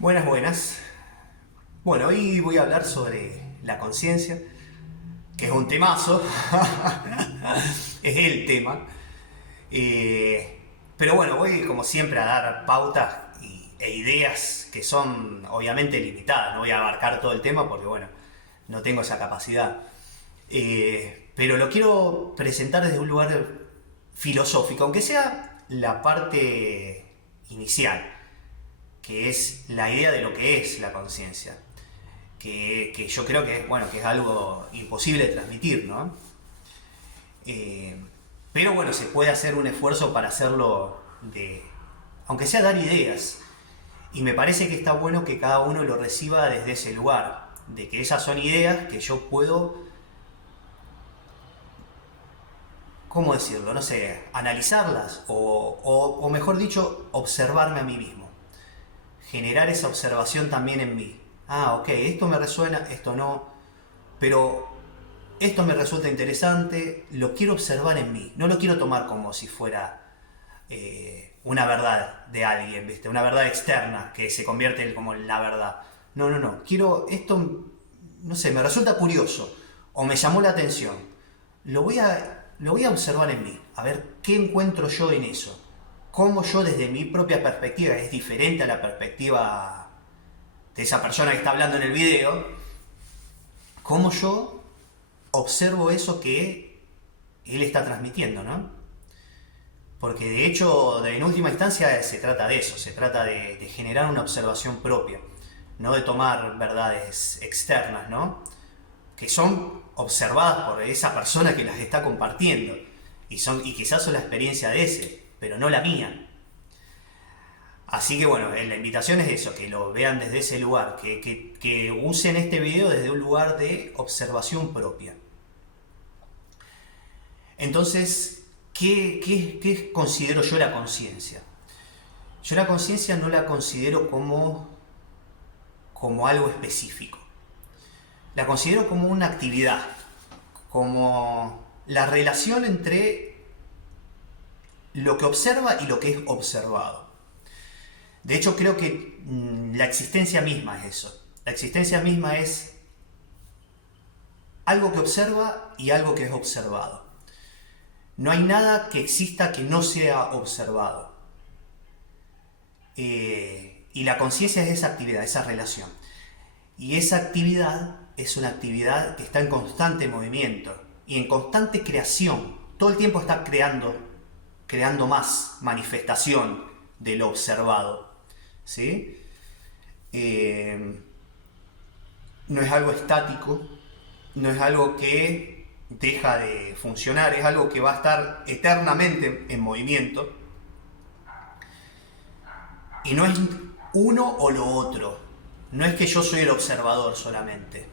Buenas, buenas. Bueno, hoy voy a hablar sobre la conciencia, que es un temazo, es el tema. Pero bueno, voy como siempre a dar pautas e ideas que son obviamente limitadas. No voy a abarcar todo el tema porque bueno, no tengo esa capacidad. Pero lo quiero presentar desde un lugar filosófico, aunque sea la parte inicial, que es la idea de lo que es la conciencia, que yo creo que, bueno, que es algo imposible de transmitir, ¿no? Eh, pero bueno, se puede hacer un esfuerzo para hacerlo aunque sea dar ideas. Y me parece que está bueno que cada uno lo reciba desde ese lugar, de que esas son ideas que yo puedo, ¿cómo decirlo? No sé, analizarlas o mejor dicho, observarme a mí mismo. Generar esa observación también en mí. Ah, ok, esto me resuena, esto no, pero esto me resulta interesante, lo quiero observar en mí, no lo quiero tomar como si fuera una verdad de alguien, ¿viste? Una verdad externa que se convierte como en la verdad. No, no, no, quiero esto, no sé, me resulta curioso o me llamó la atención. Lo voy a observar en mí, a ver qué encuentro yo en eso. Cómo yo desde mi propia perspectiva, es diferente a la perspectiva de esa persona que está hablando en el video, cómo yo observo eso que él está transmitiendo, ¿no? Porque de hecho, en última instancia, se trata de eso, se trata de generar una observación propia, no de tomar verdades externas, ¿no? Que son observadas por esa persona que las está compartiendo y quizás son la experiencia de ese, pero no la mía. Así que bueno, la invitación es eso, que lo vean desde ese lugar, que usen este video desde un lugar de observación propia. Entonces, ¿qué considero yo la conciencia? Yo la conciencia no la considero como algo específico. La considero como una actividad, como la relación entre lo que observa y lo que es observado. De hecho, creo que la existencia misma es eso. La existencia misma es algo que observa y algo que es observado. No hay nada que exista que no sea observado. Y la conciencia es esa actividad, esa relación. Y esa actividad es una actividad que está en constante movimiento y en constante creación. Todo el tiempo está creando más manifestación de lo observado. ¿Sí? No es algo estático, no es algo que deja de funcionar, es algo que va a estar eternamente en movimiento. Y no es uno o lo otro. No es que yo soy el observador solamente.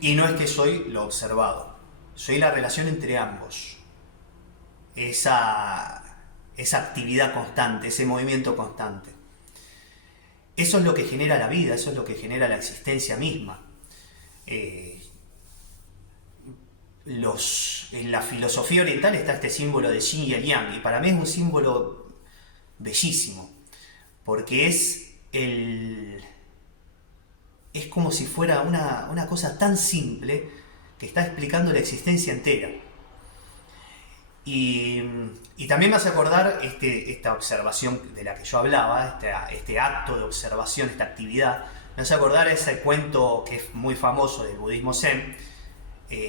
Y no es que soy lo observado. Soy la relación entre ambos. Esa actividad constante, ese movimiento constante. Eso es lo que genera la vida, eso es lo que genera la existencia misma. En la filosofía oriental está este símbolo de yin y el yang, y para mí es un símbolo bellísimo, porque es como si fuera una cosa tan simple que está explicando la existencia entera. Y, y también me hace acordar esta observación de la que yo hablaba, este acto de observación, esta actividad. Me hace acordar ese cuento que es muy famoso del budismo zen,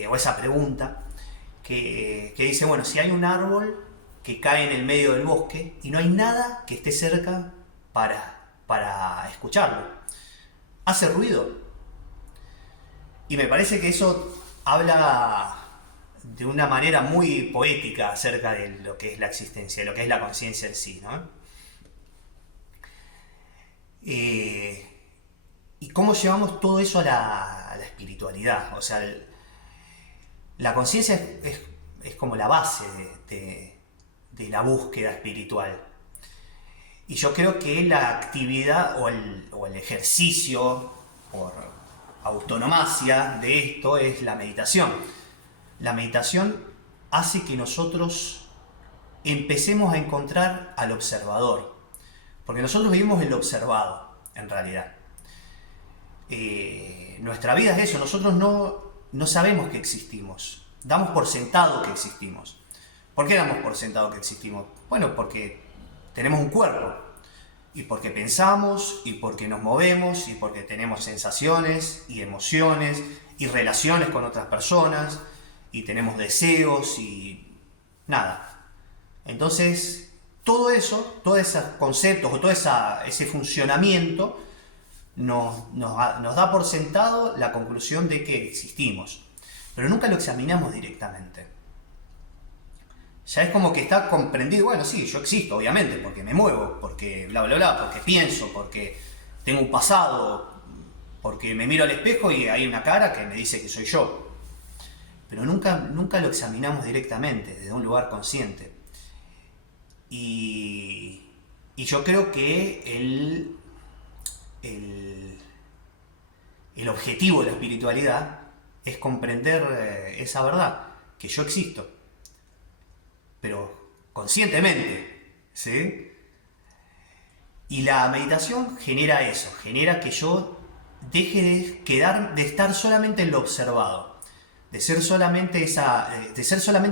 o esa pregunta, que dice, bueno, si hay un árbol que cae en el medio del bosque y no hay nada que esté cerca para escucharlo, ¿hace ruido? Y me parece que eso habla de una manera muy poética acerca de lo que es la existencia, de lo que es la conciencia en sí, ¿no? Y cómo llevamos todo eso a la espiritualidad. O sea, la conciencia es como la base de la búsqueda espiritual. Y yo creo que la actividad o el ejercicio por autonomacia de esto es la meditación. La meditación hace que nosotros empecemos a encontrar al observador. Porque nosotros vivimos el observado. en realidad. Nuestra vida es eso, nosotros no sabemos que existimos, damos por sentado que existimos. ¿Por qué damos por sentado que existimos? Bueno, porque tenemos un cuerpo, y porque pensamos, y porque nos movemos, y porque tenemos sensaciones, y emociones, y relaciones con otras personas, y tenemos deseos, y nada. Entonces, todo eso, todos esos conceptos, o todo ese funcionamiento, nos da por sentado la conclusión de que existimos, pero nunca lo examinamos directamente. Ya es como que está comprendido, bueno, sí, yo existo, obviamente, porque me muevo, porque bla, bla, bla, porque pienso, porque tengo un pasado, porque me miro al espejo y hay una cara que me dice que soy yo. Pero nunca lo examinamos directamente, desde un lugar consciente. Y yo creo que el objetivo de la espiritualidad es comprender esa verdad, que yo existo, pero conscientemente, ¿sí? Y la meditación genera eso, genera que yo deje de estar solamente en lo observado, de ser solamente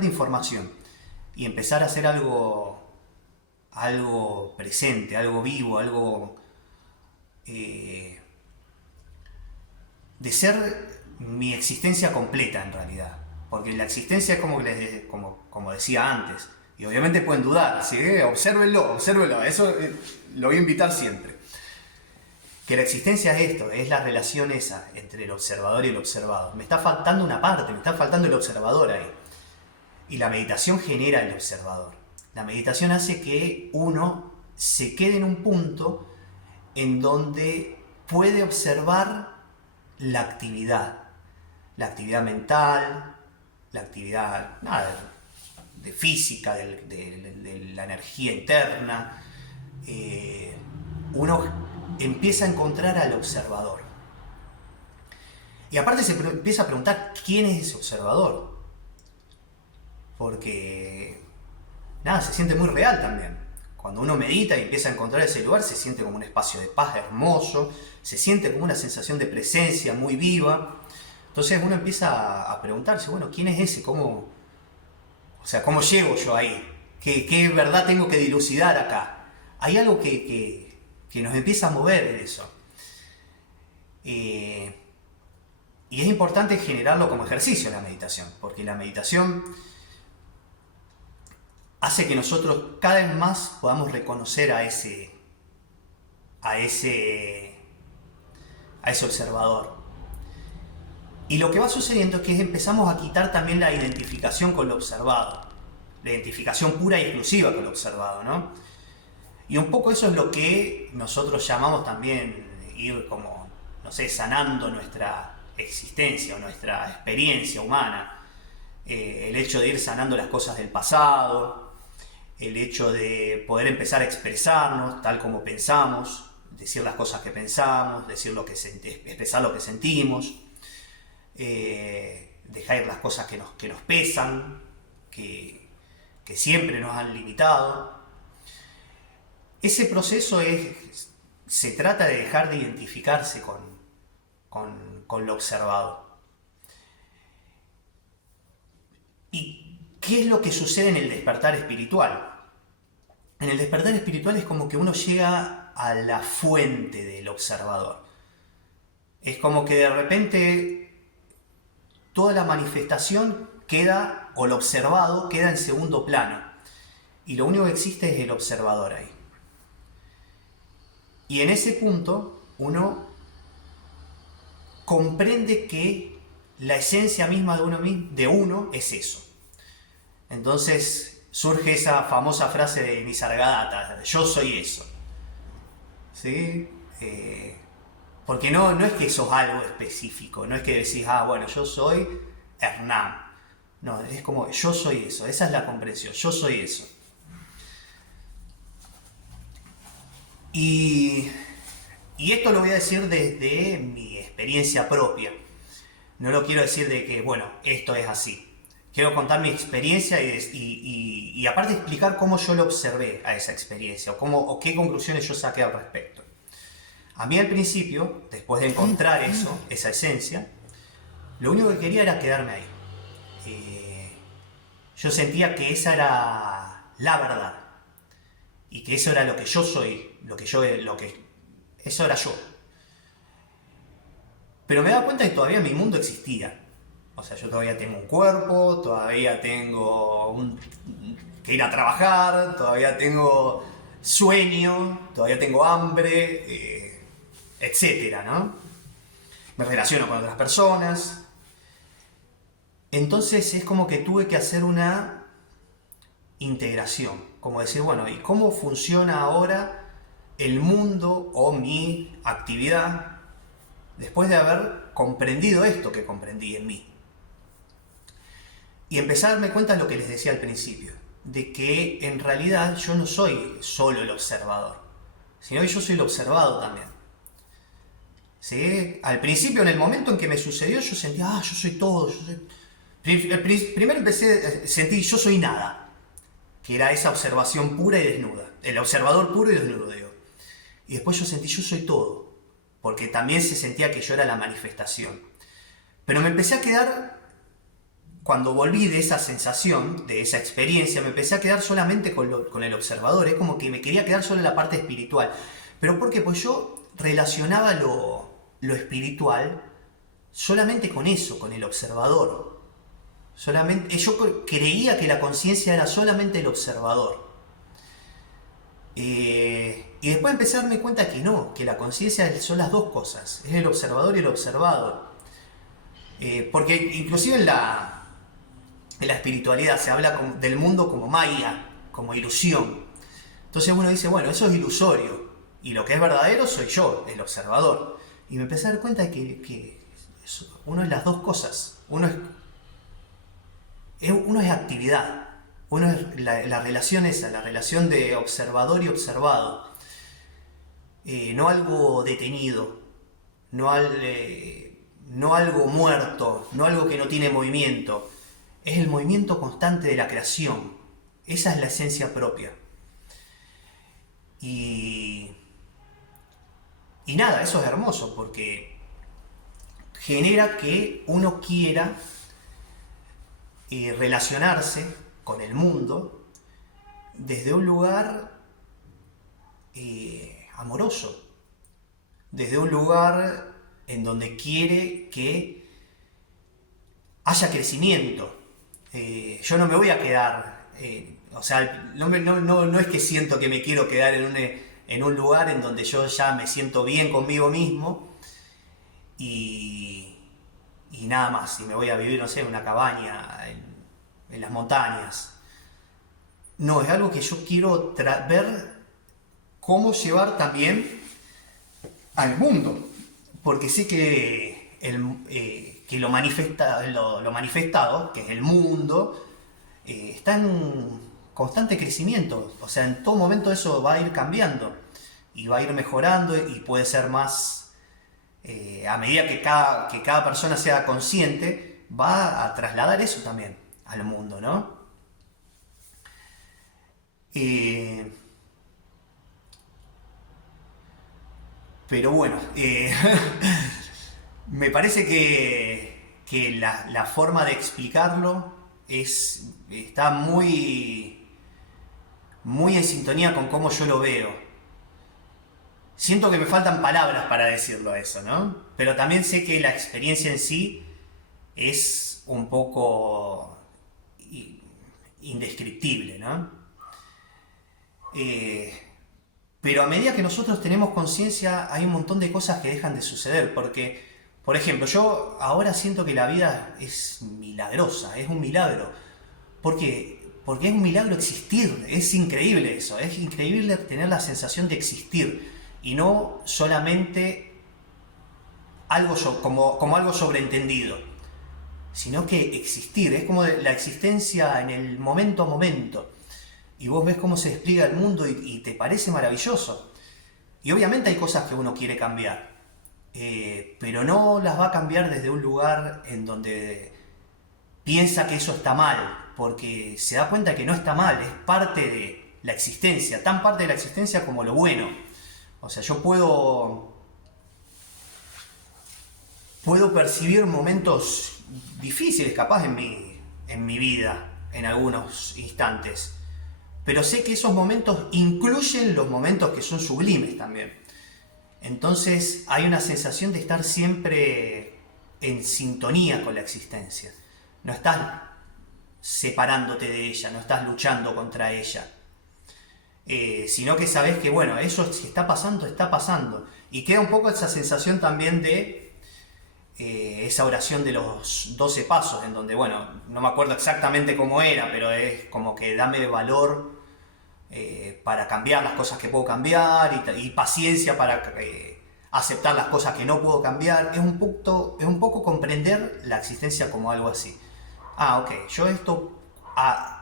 información y empezar a hacer algo presente, algo vivo, algo de ser mi existencia completa en realidad. Porque la existencia es como decía antes. Y obviamente pueden dudar, ¿sí? Obsérvenlo, eso lo voy a invitar siempre. Que la existencia es esto, es la relación esa entre el observador y el observado. Me está faltando una parte, me está faltando el observador ahí. Y la meditación genera el observador. La meditación hace que uno se quede en un punto en donde puede observar la actividad mental, la actividad de física, de la energía interna. Uno empieza a encontrar al observador. Y aparte se empieza a preguntar quién es ese observador. Porque se siente muy real también. Cuando uno medita y empieza a encontrar ese lugar, se siente como un espacio de paz hermoso, se siente como una sensación de presencia muy viva. Entonces uno empieza a preguntarse, bueno, ¿quién es ese? ¿Cómo llego yo ahí? ¿Qué verdad tengo que dilucidar acá? Hay algo que nos empieza a mover en eso. Y es importante generarlo como ejercicio la meditación, porque la meditación hace que nosotros cada vez más podamos reconocer a ese observador. Y lo que va sucediendo es que empezamos a quitar también la identificación con lo observado, la identificación pura y exclusiva con lo observado, ¿no? Y un poco eso es lo que nosotros llamamos también ir como, sanando nuestra existencia o nuestra experiencia humana. El hecho de ir sanando las cosas del pasado, el hecho de poder empezar a expresarnos tal como pensamos, decir las cosas que pensamos, expresar lo que sentimos, dejar ir las cosas que nos pesan, que siempre nos han limitado. Ese proceso se trata de dejar de identificarse con lo observado. ¿Y qué es lo que sucede en el despertar espiritual? En el despertar espiritual es como que uno llega a la fuente del observador. Es como que de repente toda la manifestación o lo observado queda en segundo plano. Y lo único que existe es el observador ahí. Y en ese punto uno comprende que la esencia misma de uno es eso. Entonces surge esa famosa frase de Nisargadatta, yo soy eso. ¿Sí? Porque no es que sos algo específico, no es que decís, bueno, yo soy Hernán. No, es como, yo soy eso, esa es la comprensión, yo soy eso. Y esto lo voy a decir desde mi experiencia propia. No lo quiero decir de que, bueno, esto es así. Quiero contar mi experiencia y aparte explicar cómo yo lo observé a esa experiencia o qué conclusiones yo saqué al respecto. A mí al principio, después de encontrar eso, esa esencia, lo único que quería era quedarme ahí. Yo sentía que esa era la verdad y que eso era lo que yo soy, eso era yo. Pero me daba cuenta que todavía mi mundo existía. O sea, yo todavía tengo un cuerpo, todavía tengo que ir a trabajar, todavía tengo sueño, todavía tengo hambre, etcétera, ¿no? Me relaciono con otras personas. Entonces es como que tuve que hacer una integración. Como decir, bueno, ¿y cómo funciona ahora el mundo o mi actividad después de haber comprendido esto que comprendí en mí? Y empecé a darme cuenta de lo que les decía al principio, de que en realidad yo no soy solo el observador, sino que yo soy el observado también. ¿Sí? Al principio, en el momento en que me sucedió, yo sentía, yo soy todo. Primero sentí, yo soy nada, que era esa observación pura y desnuda, el observador puro y desnudo, digo. Y después yo sentí, yo soy todo, porque también se sentía que yo era la manifestación. Pero me empecé a quedar, cuando volví de esa sensación, de esa experiencia, me empecé a quedar solamente con el observador. Es como que me quería quedar solo en la parte espiritual. ¿Pero por qué? Pues yo relacionaba lo espiritual solamente con eso, con el observador. Yo creía que la conciencia era solamente el observador. Y después empecé a darme cuenta que no, que la conciencia son las dos cosas, es el observador y el observado. Porque inclusive en la espiritualidad se habla del mundo como maya, como ilusión. Entonces uno dice, bueno, eso es ilusorio, y lo que es verdadero soy yo, el observador. Y me empecé a dar cuenta de que uno es las dos cosas. Uno es actividad, uno es la relación esa, la relación de observador y observado. No algo detenido, no algo muerto, no algo que no tiene movimiento. Es el movimiento constante de la creación. Esa es la esencia propia. Y nada, eso es hermoso porque genera que uno quiera relacionarse con el mundo desde un lugar amoroso, desde un lugar en donde quiere que haya crecimiento. Yo no me voy a quedar, o sea, no es que siento que me quiero quedar en un lugar en donde yo ya me siento bien conmigo mismo y nada más, y me voy a vivir, no sé, en una cabaña en las montañas. No, es algo que yo quiero ver cómo llevar también al mundo, porque sé que lo manifestado, que es el mundo, está en un constante crecimiento. O sea, en todo momento eso va a ir cambiando y va a ir mejorando y puede ser más, a medida que cada persona sea consciente, va a trasladar eso también al mundo, ¿no? Pero bueno, me parece que la forma de explicarlo está muy en sintonía con cómo yo lo veo. Siento que me faltan palabras para decirlo eso, ¿no? Pero también sé que la experiencia en sí es un poco indescriptible, ¿no? Pero a medida que nosotros tenemos conciencia hay un montón de cosas que dejan de suceder, porque, por ejemplo, yo ahora siento que la vida es milagrosa, es un milagro. ¿Por qué? Porque es un milagro existir, es increíble eso, es increíble tener la sensación de existir y no solamente como algo sobreentendido, sino que existir, es como la existencia en el momento a momento. Y vos ves cómo se despliega el mundo y te parece maravilloso. Y obviamente hay cosas que uno quiere cambiar, pero no las va a cambiar desde un lugar en donde piensa que eso está mal, porque se da cuenta que no está mal, es parte de la existencia, tan parte de la existencia como lo bueno. O sea, yo puedo puedo percibir momentos difíciles capaz en mi vida, en algunos instantes. Pero sé que esos momentos incluyen los momentos que son sublimes también. Entonces hay una sensación de estar siempre en sintonía con la existencia. No estás separándote de ella, no estás luchando contra ella. Sino que sabes que, bueno, eso si está pasando, está pasando. Y queda un poco esa sensación también de esa oración de los 12 pasos, en donde, bueno, no me acuerdo exactamente cómo era, pero es como que dame valor para cambiar las cosas que puedo cambiar y paciencia para aceptar las cosas que no puedo cambiar. Es un poco comprender la existencia como algo así. Ah, ok, yo esto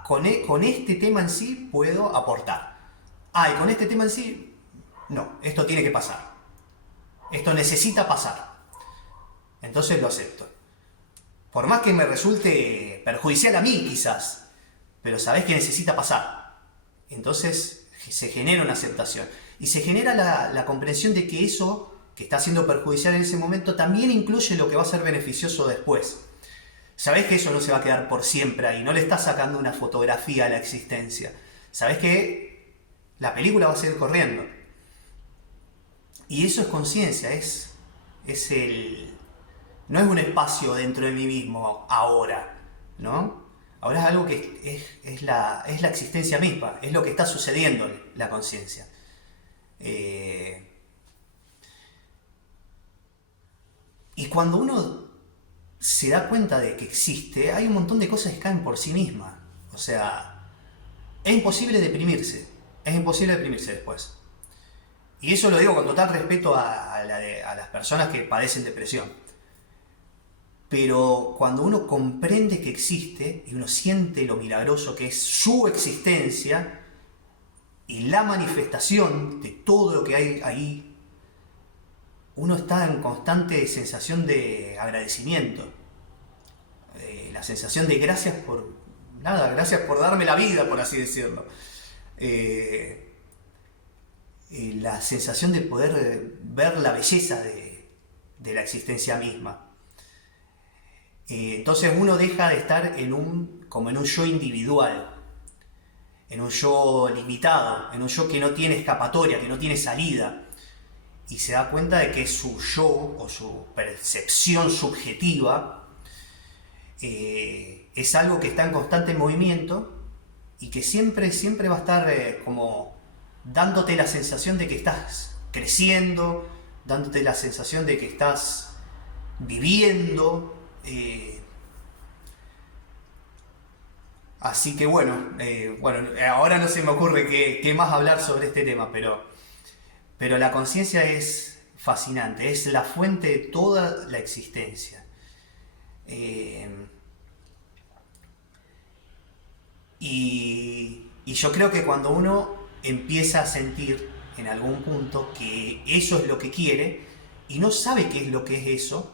con este tema en sí puedo aportar. Ah, y con este tema en sí, no, esto tiene que pasar. Esto necesita pasar. Entonces lo acepto. Por más que me resulte perjudicial a mí quizás, pero sabés que necesita pasar. Entonces se genera una aceptación. Y se genera la comprensión de que eso que está siendo perjudicial en ese momento también incluye lo que va a ser beneficioso después. Sabés que eso no se va a quedar por siempre ahí, no le estás sacando una fotografía a la existencia. Sabés que la película va a seguir corriendo. Y eso es conciencia, no es un espacio dentro de mí mismo ahora, ¿no? Ahora es algo que es la existencia misma, es lo que está sucediendo en la conciencia. Y cuando uno se da cuenta de que existe, hay un montón de cosas que caen por sí mismas. O sea, es imposible deprimirse. Es imposible deprimirse después. Y eso lo digo con total respeto a las personas que padecen depresión. Pero cuando uno comprende que existe y uno siente lo milagroso que es su existencia y la manifestación de todo lo que hay ahí, uno está en constante sensación de agradecimiento. La sensación de gracias por darme la vida, por así decirlo. La sensación de poder ver la belleza de la existencia misma. Entonces uno deja de estar como en un yo individual, en un yo limitado, en un yo que no tiene escapatoria, que no tiene salida, y se da cuenta de que su yo o su percepción subjetiva es algo que está en constante movimiento y que siempre va a estar como dándote la sensación de que estás creciendo, dándote la sensación de que estás viviendo. Así que bueno, ahora no se me ocurre qué más hablar sobre este tema, pero la conciencia es fascinante, es la fuente de toda la existencia. Y yo creo que cuando uno empieza a sentir en algún punto que eso es lo que quiere y no sabe qué es lo que es eso,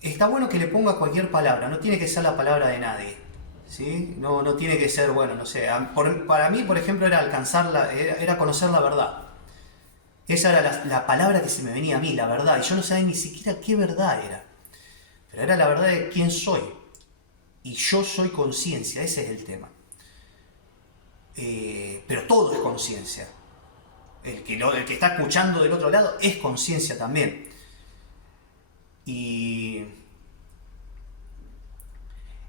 está bueno que le ponga cualquier palabra, no tiene que ser la palabra de nadie, ¿sí? No tiene que ser, bueno, no sé, para mí, por ejemplo, era conocer la verdad. Esa era la palabra que se me venía a mí, la verdad, y yo no sabía ni siquiera qué verdad era, pero era la verdad de quién soy, y yo soy conciencia, ese es el tema. Pero todo es conciencia. El que está escuchando del otro lado es conciencia también. Y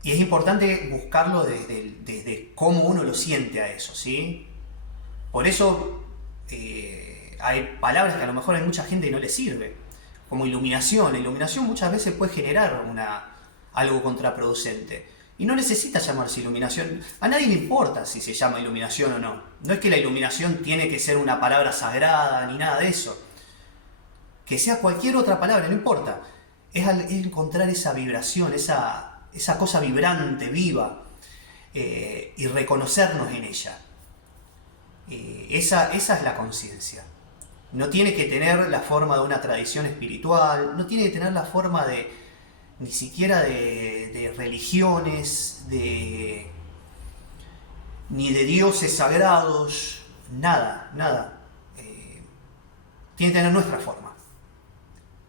es importante buscarlo desde cómo uno lo siente a eso, ¿sí? Por eso hay palabras que a lo mejor a mucha gente no le sirve, como iluminación. La iluminación muchas veces puede generar algo contraproducente. Y no necesita llamarse iluminación. A nadie le importa si se llama iluminación o no. No es que la iluminación tiene que ser una palabra sagrada ni nada de eso. Que sea cualquier otra palabra, no importa. Es encontrar esa vibración, esa cosa vibrante, viva, y reconocernos en ella. Esa es la conciencia. No tiene que tener la forma de una tradición espiritual, no tiene que tener la forma ni siquiera de religiones, ni de dioses sagrados, nada. Tiene que tener nuestra forma.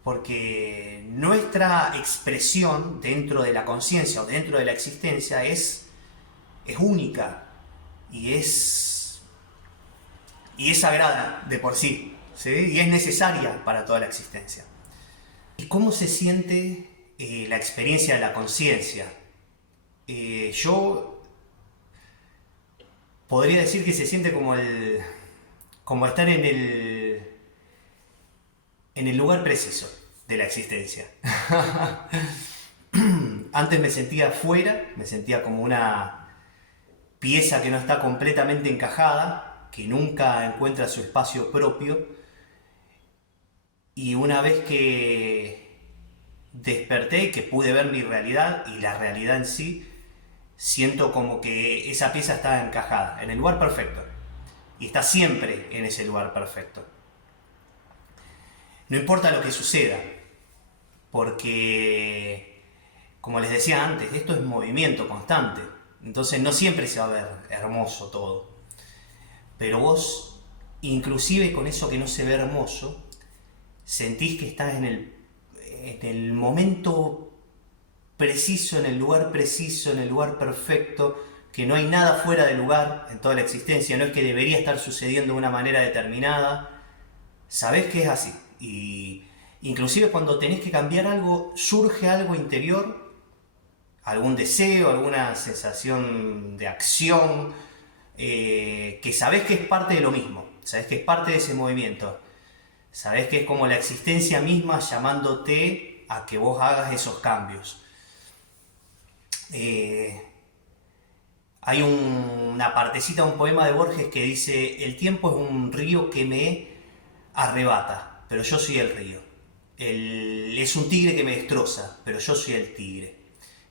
porque nuestra expresión dentro de la conciencia o dentro de la existencia es única y es sagrada de por sí, ¿sí? Y es necesaria para toda la existencia. ¿Y cómo se siente la experiencia de la conciencia? Yo podría decir que se siente como estar en el lugar preciso de la existencia. Antes me sentía fuera, me sentía como una pieza que no está completamente encajada, que nunca encuentra su espacio propio, y una vez que desperté, que pude ver mi realidad y la realidad en sí, siento como que esa pieza está encajada en el lugar perfecto y está siempre en ese lugar perfecto. No importa lo que suceda, porque, como les decía antes, esto es movimiento constante, entonces no siempre se va a ver hermoso todo, pero vos, inclusive con eso que no se ve hermoso, sentís que estás en el momento preciso, en el lugar preciso, en el lugar perfecto, que no hay nada fuera de lugar en toda la existencia, no es que debería estar sucediendo de una manera determinada, sabés que es así. Y inclusive cuando tenés que cambiar algo, surge algo interior, algún deseo, alguna sensación de acción, que sabés que es parte de lo mismo, sabés que es parte de ese movimiento, sabés que es como la existencia misma llamándote a que vos hagas esos cambios. Hay una partecita de un poema de Borges que dice: el tiempo es un río que me arrebata, pero yo soy el río. Es un tigre que me destroza, pero yo soy el tigre.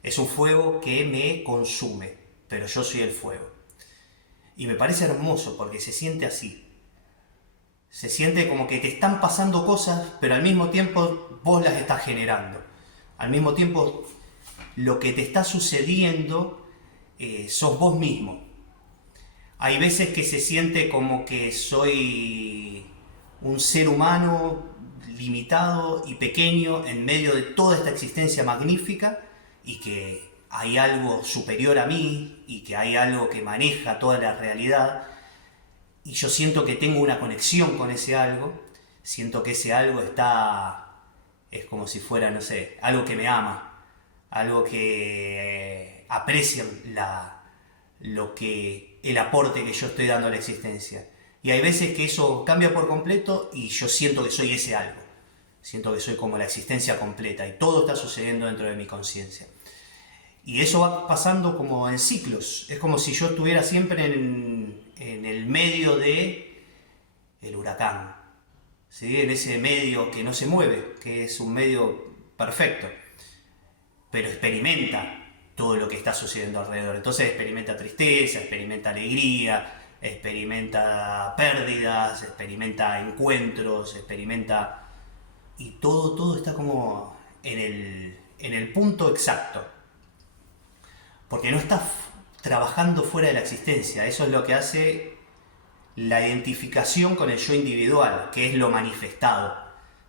Es un fuego que me consume, pero yo soy el fuego. Y me parece hermoso porque se siente así. Se siente como que te están pasando cosas, pero al mismo tiempo vos las estás generando. Al mismo tiempo lo que te está sucediendo sos vos mismo. Hay veces que se siente como que soy un ser humano limitado y pequeño en medio de toda esta existencia magnífica y que hay algo superior a mí y que hay algo que maneja toda la realidad y yo siento que tengo una conexión con ese algo, siento que ese algo es como si fuera, no sé, algo que me ama, algo que aprecia el aporte que yo estoy dando a la existencia. Y hay veces que eso cambia por completo y yo siento que soy ese algo. Siento que soy como la existencia completa y todo está sucediendo dentro de mi conciencia. Y eso va pasando como en ciclos. Es como si yo estuviera siempre en el medio de el huracán, ¿sí? En ese medio que no se mueve, que es un medio perfecto, pero experimenta todo lo que está sucediendo alrededor. Entonces experimenta tristeza, experimenta alegría, experimenta pérdidas, experimenta encuentros, experimenta... Y todo está como en el punto exacto. Porque no estás trabajando fuera de la existencia. Eso es lo que hace la identificación con el yo individual, que es lo manifestado,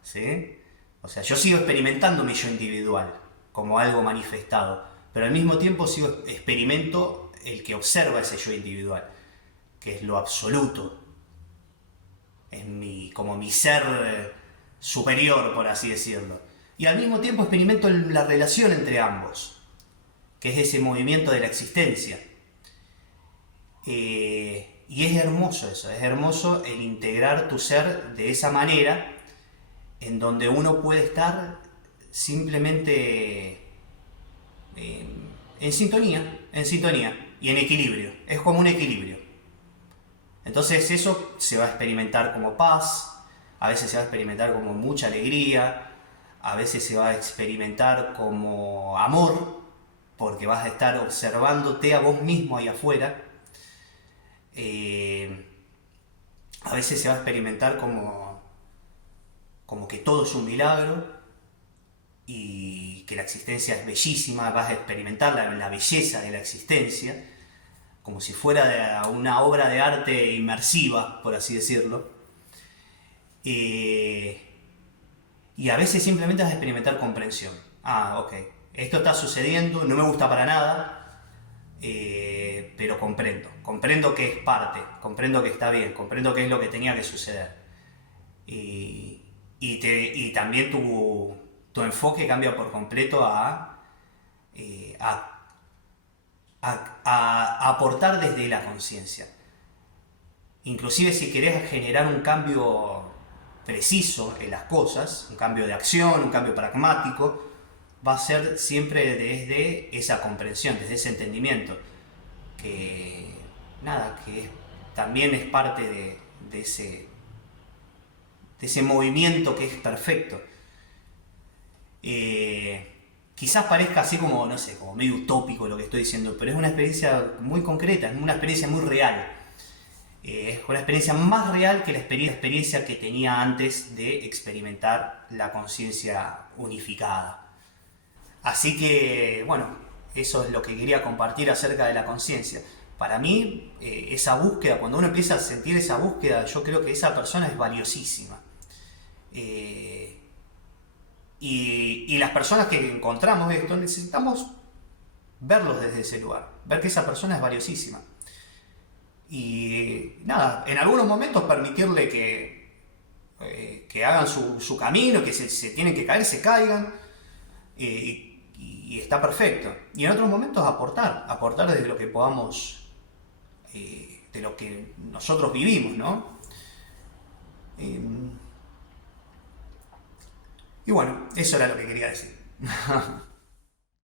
¿sí? O sea, yo sigo experimentando mi yo individual como algo manifestado, pero al mismo tiempo experimento el que observa ese yo individual, que es lo absoluto, es como mi ser superior, por así decirlo. Y al mismo tiempo experimento la relación entre ambos, que es ese movimiento de la existencia. Y es hermoso eso, es hermoso el integrar tu ser de esa manera, en donde uno puede estar simplemente en sintonía y en equilibrio. Es como un equilibrio. Entonces eso se va a experimentar como paz, a veces se va a experimentar como mucha alegría, a veces se va a experimentar como amor, porque vas a estar observándote a vos mismo ahí afuera. A veces se va a experimentar como que todo es un milagro y que la existencia es bellísima, vas a experimentar la belleza de la existencia, como si fuera una obra de arte inmersiva, por así decirlo. Y Y a veces simplemente vas a experimentar comprensión. Ah, ok, esto está sucediendo, no me gusta para nada, pero comprendo que es parte, comprendo que está bien, comprendo que es lo que tenía que suceder. Y también tu enfoque cambia por completo eh, a, a aportar desde la conciencia. Inclusive si querés generar un cambio preciso en las cosas, un cambio de acción, un cambio pragmático, va a ser siempre desde esa comprensión, desde ese entendimiento, que nada, también es parte de ese movimiento que es perfecto. Quizás parezca así como, no sé, como medio utópico lo que estoy diciendo, pero es una experiencia muy concreta, es una experiencia muy real. Es una experiencia más real que la experiencia que tenía antes de experimentar la conciencia unificada. Así que, bueno, eso es lo que quería compartir acerca de la conciencia. Para mí, esa búsqueda, cuando uno empieza a sentir esa búsqueda, yo creo que esa persona es valiosísima. Eh, y las personas que encontramos esto, necesitamos verlos desde ese lugar, ver que esa persona es valiosísima. Y nada, en algunos momentos permitirle que hagan su camino, que se tienen que caer, se caigan, y está perfecto. Y en otros momentos aportar desde lo que podamos, de lo que nosotros vivimos, ¿no? Eh, y bueno, eso era lo que quería decir.